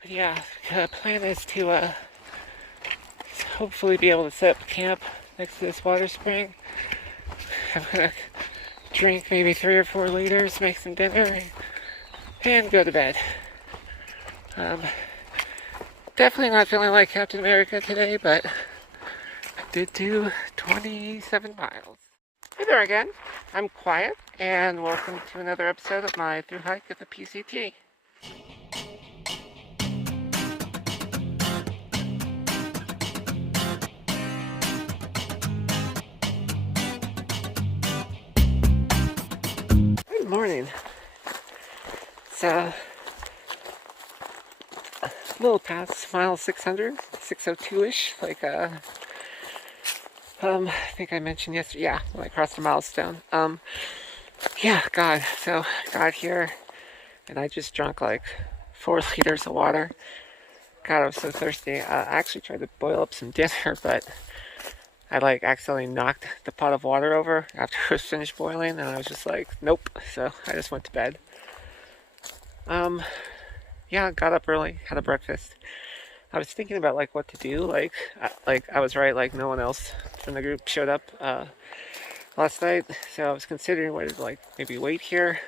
But yeah, the plan is to hopefully be able to set up camp next to this water spring. I'm gonna drink maybe 3 or 4 liters, make some dinner, and go to bed. Definitely not feeling like Captain America today, but I did do 27 miles. Hey there again. I'm Quiet, and welcome to another episode of my through hike at the PCT. Good morning. It's a little past mile 600, 602-ish, like I think I mentioned yesterday, yeah, when I crossed a milestone. Yeah, God, so got here, and I just drank like 4 liters of water. God, I was so thirsty. I actually tried to boil up some dinner, but I like accidentally knocked the pot of water over after it was finished boiling, and I was just like, nope. So I just went to bed. Yeah, got up early, had a breakfast. I was thinking about like what to do. Like I was right. Like no one else from the group showed up last night, so I was considering whether to like maybe wait here.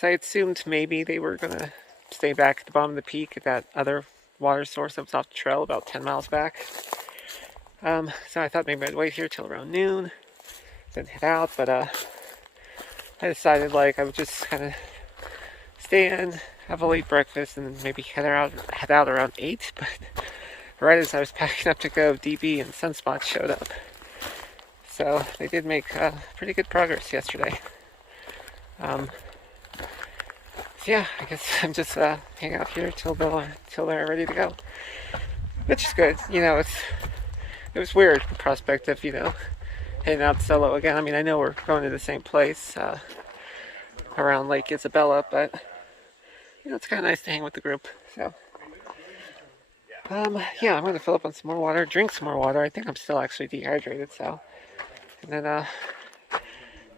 So I assumed maybe they were gonna stay back at the bottom of the peak at that other water source that was off the trail about 10 miles back. So I thought maybe I'd wait here till around noon, then head out. But I decided like I would just kind of stay in, have a late breakfast, and then maybe head out around 8. But right as I was packing up to go, DB and Sunspot showed up. So they did make pretty good progress yesterday. So yeah, I guess I'm just hang out here till they're ready to go, which is good. You know, it was weird, the prospect of heading out solo again. I mean, I know we're going to the same place around Lake Isabella, but it's kind of nice to hang with the group. So yeah, I'm gonna fill up on some more water, drink some more water. I think I'm still actually dehydrated, so. And then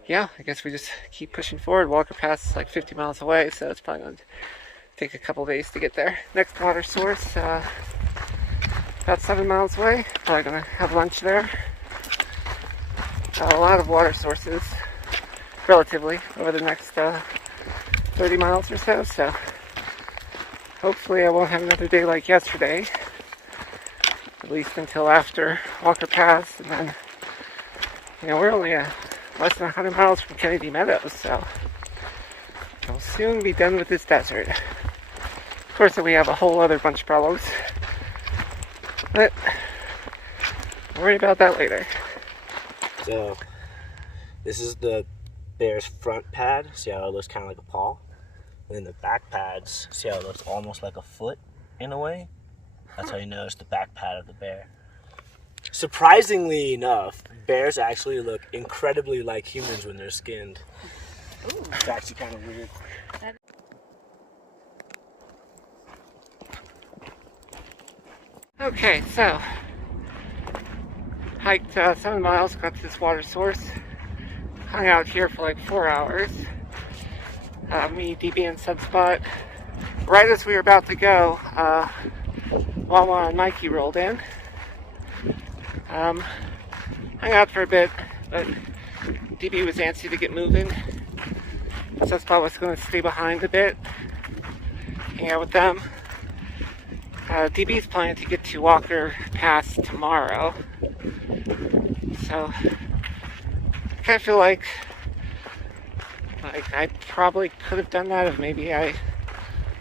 yeah, I guess we just keep pushing forward. Walker Pass is like 50 miles away, so it's probably going to take a couple days to get there. Next water source, about 7 miles away. Probably going to have lunch there. A lot of water sources, relatively, over the next 30 miles or so. So hopefully I won't have another day like yesterday, at least until after Walker Pass. And then, we're only less than 100 miles from Kennedy Meadows, so we'll soon be done with this desert. Of course, we have a whole other bunch of problems, but we'll worry about that later. So, this is the bear's front pad. See how it looks kind of like a paw? And then the back pads, see how it looks almost like a foot in a way? That's how you know it's the back pad of the bear. Surprisingly enough, bears actually look incredibly like humans when they're skinned. Ooh. It's actually kind of weird. Okay, so hiked 7 miles, got to this water source, hung out here for like 4 hours. Me, DB, and Sunspot. Right as we were about to go, Wawa and Mikey rolled in. Hung out for a bit, but DB was antsy to get moving. Sunspot was going to stay behind a bit, hang out with them. DB's planning to get to Walker Pass tomorrow, so I kind of feel like I probably could have done that if maybe I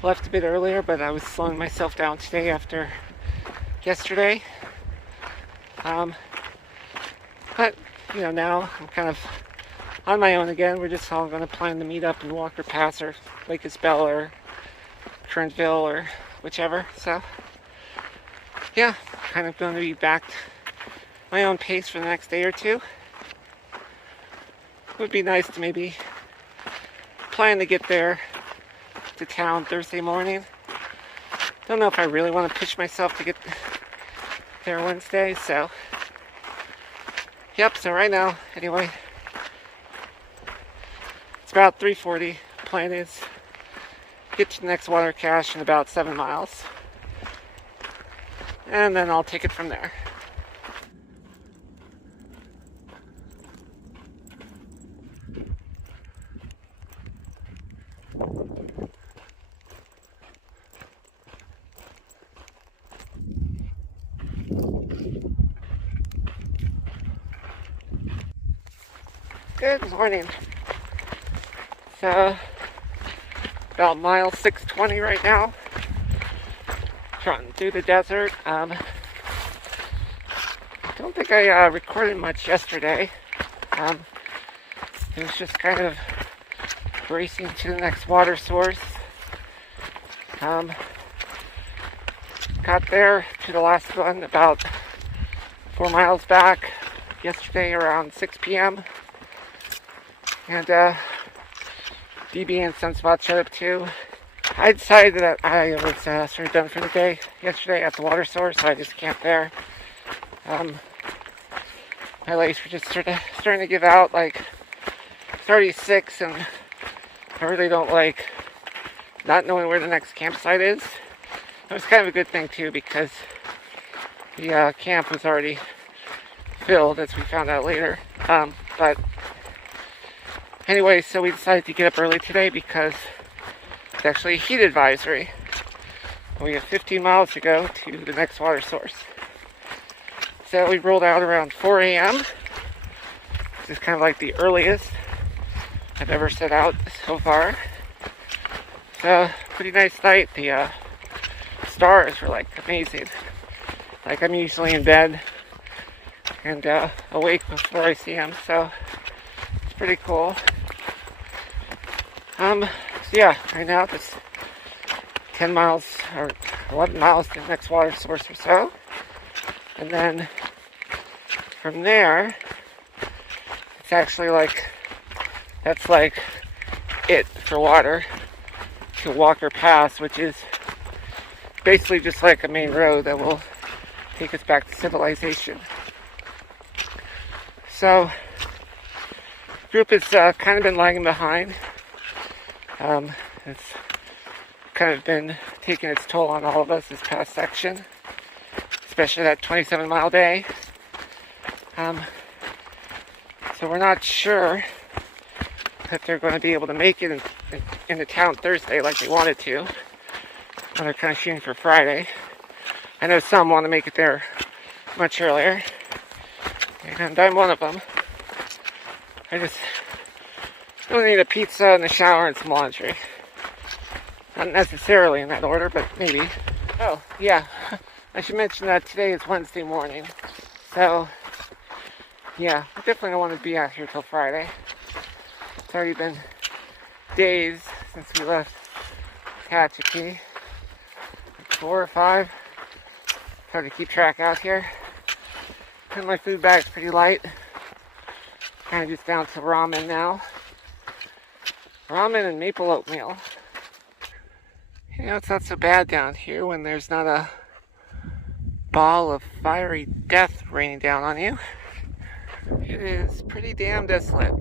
left a bit earlier, but I was slowing myself down today after yesterday. But now I'm kind of on my own again. We're just all going to plan to meet up in Walker Pass or Lake Isabella or Kernville or whichever. So yeah, kind of going to be back to my own pace for the next day or two. It would be nice to maybe plan to get there to town Thursday morning. Don't know if I really want to push myself to get there Wednesday, so yep. So right now, anyway, it's about 3:40. Plan is get to the next water cache in about 7 miles. and then I'll take it from there. Good morning. So, about mile 620 right now. Trotting through the desert. I don't think I recorded much yesterday. It was just kind of racing to the next water source. Got there to the last one about 4 miles back yesterday around 6 p.m. And DB and Sunspot showed up too. I decided that I was sort of done for the day yesterday at the water source, so I just camped there. My legs were just sort of starting to give out, like 36, and I really don't like not knowing where the next campsite is. It was kind of a good thing too, because the camp was already filled, as we found out later. But anyway, so we decided to get up early today because it's actually a heat advisory. We have 15 miles to go to the next water source. So we rolled out around 4 a.m. This is kind of like the earliest I've ever set out so far. So, pretty nice night. The stars were like amazing. Like, I'm usually in bed and awake before I see them, so it's pretty cool. So yeah, right now it's 10 miles or 11 miles to the next water source or so. And then from there, it's actually like, that's like it for water to Walker Pass, which is basically just like a main road that will take us back to civilization. So, the group has kind of been lagging behind. It's kind of been taking its toll on all of us this past section, especially that 27-mile day. So we're not sure that they're going to be able to make it into town Thursday like they wanted to. And they're kind of shooting for Friday. I know some want to make it there much earlier, and I'm one of them. I just really need a pizza and a shower and some laundry. Not necessarily in that order, but maybe. Oh, yeah. I should mention that today is Wednesday morning. So, yeah, I definitely don't want to be out here till Friday. It's already been days since we left Tehachapi. Like 4 or 5. It's hard to keep track out here. And my food bag's pretty light. Kind of just down to ramen now. Ramen and maple oatmeal. You know, it's not so bad down here when there's not a ball of fiery death raining down on you. It is pretty damn desolate.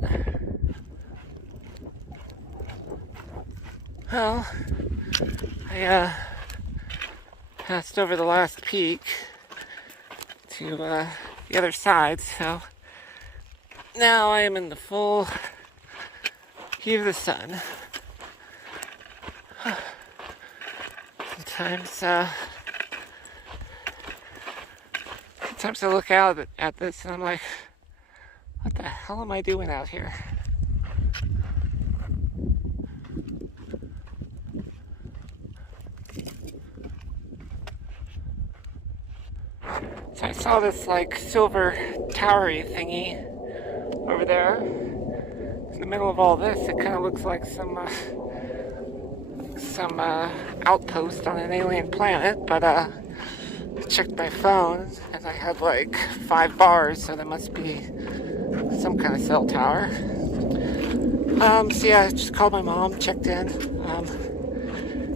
Well, I passed over the last peak to the other side, so now I am in the full heat of the sun. Sometimes I look out at this and I'm like, what the hell am I doing out here? So I saw this like silver towery thingy over there. In the middle of all this, it kind of looks like some outpost on an alien planet, but I checked my phone and I had like 5 bars, so there must be some kind of cell tower. So yeah, I just called my mom, checked in.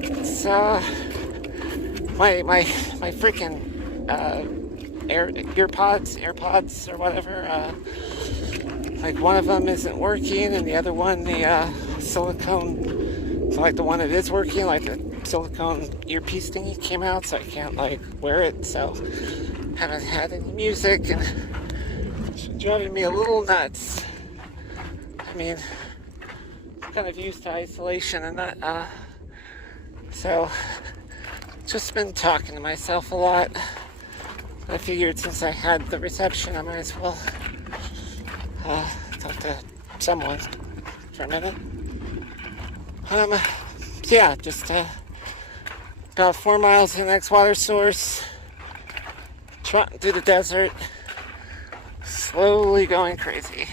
It's my freaking AirPods or whatever. Like one of them isn't working, and the other one, the silicone. So like the one that is working, like the silicone earpiece thingy came out, so I can't like wear it, so haven't had any music, and it's driving me a little nuts. I mean, I'm kind of used to isolation and that, so just been talking to myself a lot. I figured since I had the reception, I might as well talk to someone for a minute. Yeah, just about 4 miles to the next water source, trotting through the desert, slowly going crazy.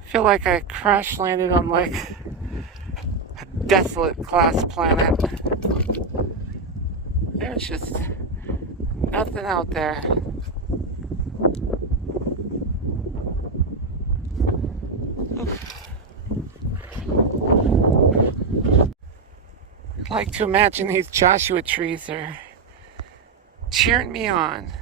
I feel like I crash landed on like a desolate class planet. There's just nothing out there. Oof. I'd like to imagine these Joshua trees are cheering me on.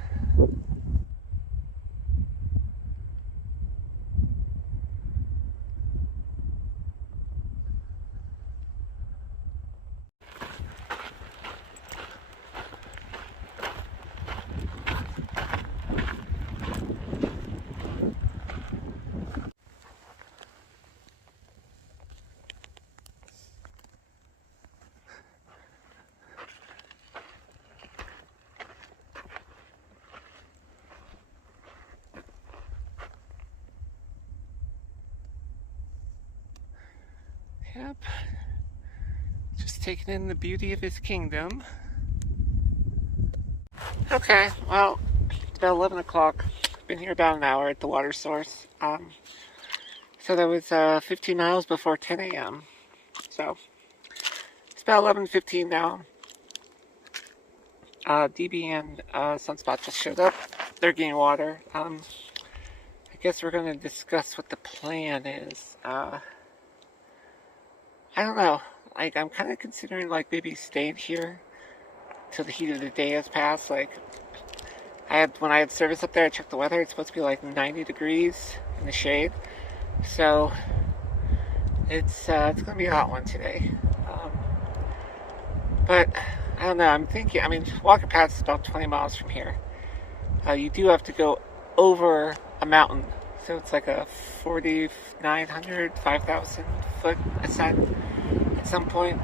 Yep. Just taking in the beauty of his kingdom. Okay, well, it's about 11 o'clock. Been here about an hour at the water source. So that was 15 miles before 10 a.m. So it's about 11:15 now. DB and Sunspot just showed up. They're getting water. I guess we're going to discuss what the plan is. I don't know. Like, I'm kind of considering, like, maybe staying here till the heat of the day has passed. Like, when I had service up there, I checked the weather. It's supposed to be like 90 degrees in the shade. So it's gonna be a hot one today. But I don't know. I'm thinking. I mean, Walker Pass is about 20 miles from here. You do have to go over a mountain, so it's like a 4,900, 5,000 foot ascent at some point.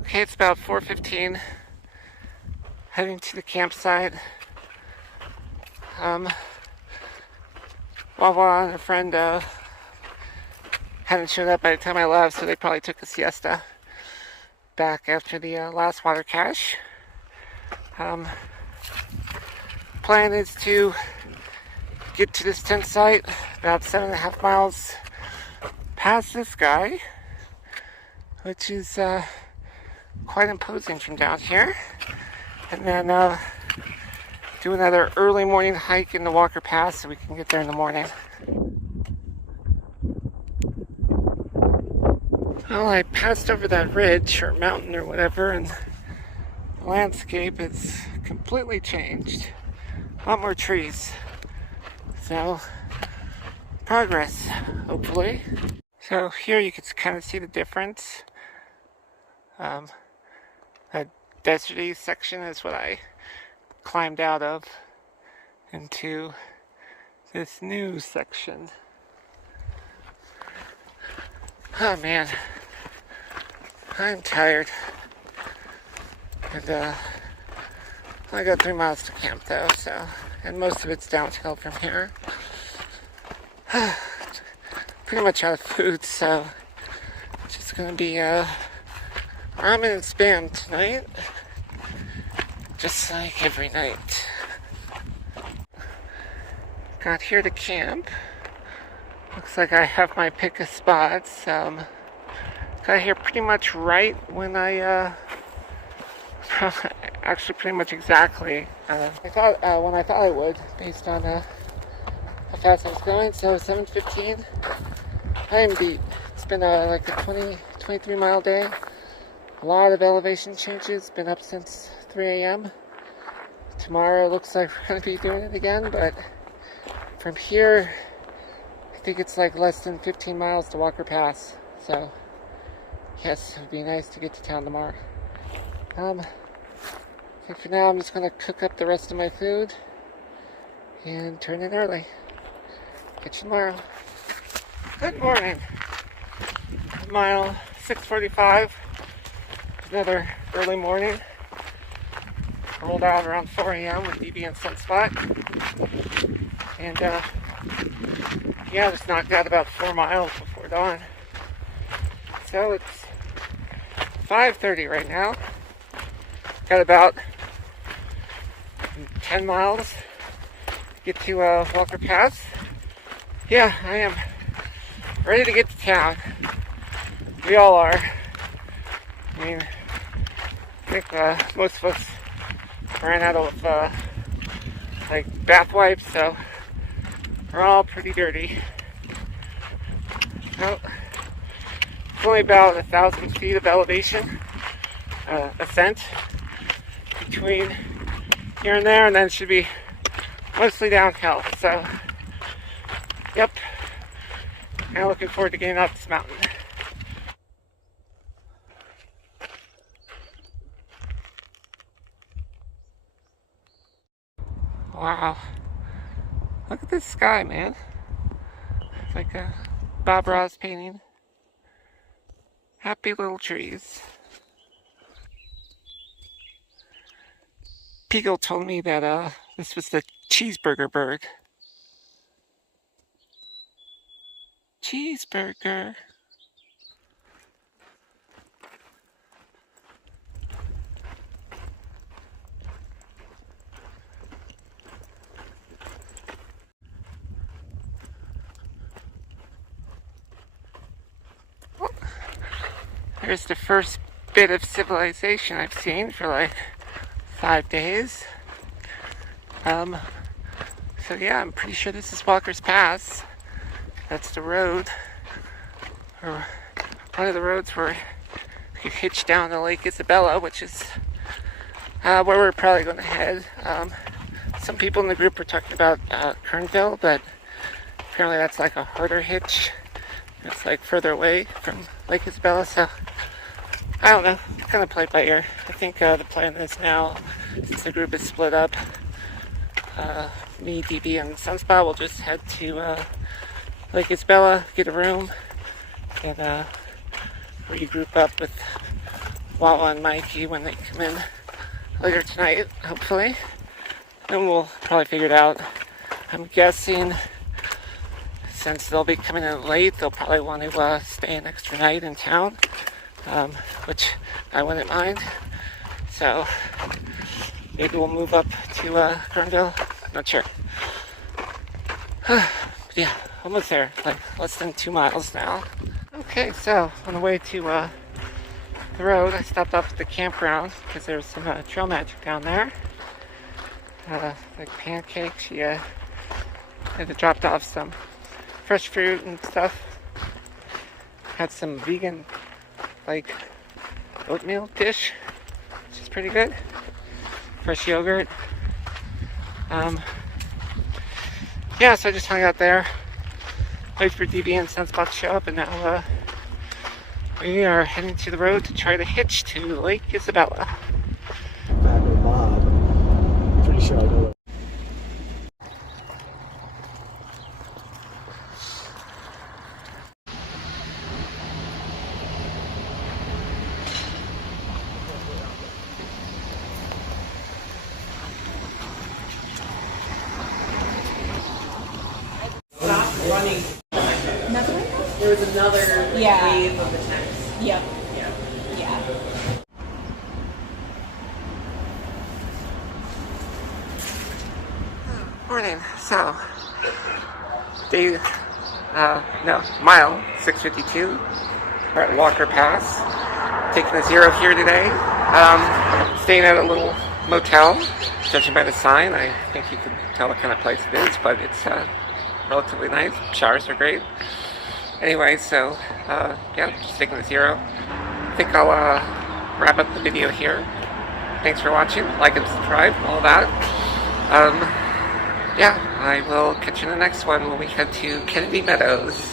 Okay, it's about 4:15. Heading to the campsite. Wawa and a friend hadn't showed up by the time I left, so they probably took a siesta back after the last water cache. Plan is to get to this tent site about 7.5 miles past this guy, which is quite imposing from down here, and then do another early morning hike in the Walker Pass so we can get there in the morning. Well, I passed over that ridge or mountain or whatever, and the landscape has completely changed. A lot more trees. So, progress, hopefully. So here you can kind of see the difference. That deserty section is what I climbed out of into this new section. Oh man, I'm tired. And I got 3 miles to camp though, so, and most of it's downhill from here. Pretty much out of food, so just gonna be ramen and spam tonight, just like every night. Got here to camp. Looks like I have my pick of spots. Got here pretty much right when I actually pretty much exactly when I thought I would, based on how fast I was going. So 7:15. I am beat. It's been like a 23 mile day. A lot of elevation changes. Been up since 3 a.m. tomorrow looks like we're going to be doing it again, but from here, I think it's like less than 15 miles to Walker Pass. So, yes, it would be nice to get to town tomorrow. I think for now I'm just going to cook up the rest of my food and turn in early. Catch you tomorrow. Good morning. Mile 6:45. Another early morning. Rolled out around 4 a.m. with DB and Sunspot. And yeah, just knocked out about 4 miles before dawn. So it's 5:30 right now. Got about 10 miles to get to Walker Pass. Yeah, I am ready to get to town. We all are. I mean, I think most of us ran out of like bath wipes, so we're all pretty dirty. So, it's only about 1,000 feet of elevation ascent between here and there, and then it should be mostly downhill. So, yep, I'm looking forward to getting up this mountain. Wow, look at this sky, man. It's like a Bob Ross painting. Happy little trees. Pico told me that this was the cheeseburger berg. Cheeseburger. There's the first bit of civilization I've seen for like 5 days. So yeah, I'm pretty sure this is Walker's Pass. That's the road, or one of the roads where you hitch down to Lake Isabella, which is where we're probably going to head. Some people in the group were talking about Kernville, but apparently that's like a harder hitch. It's like further away from Lake Isabella, so I don't know. Kind of play it by ear. I think the plan is now, since the group is split up, me, DB, and Sunspot will just head to Lake Isabella, get a room, and regroup up with Wawa and Mikey when they come in later tonight, hopefully. Then we'll probably figure it out. I'm guessing since they'll be coming in late, they'll probably want to stay an extra night in town, which I wouldn't mind. So maybe we'll move up to Kernville. Not sure. Yeah, almost there. Like less than 2 miles now. Okay, so on the way to the road, I stopped off at the campground because there's some trail magic down there. Like pancakes. Yeah, I had dropped off some fresh fruit and stuff. Had some vegan, like, oatmeal dish, which is pretty good. Fresh yogurt. Yeah, so I just hung out there, wait for DB and Sunspot to show up, and now we are heading to the road to try to hitch to Lake Isabella. I'm pretty sure I know it. Running. Nothing? There was another wave of attacks. Yep. Yeah. Yeah. Morning. So, mile 652. We're at Walker Pass. Taking a zero here today. Staying at a little motel. Judging by the sign, I think you can tell what kind of place it is, but it's relatively nice. Showers are great. Anyway, so yeah, just taking the zero. I think I'll wrap up the video here. Thanks for watching. Like and subscribe, all that. Yeah, I will catch you in the next one when we head to Kennedy Meadows.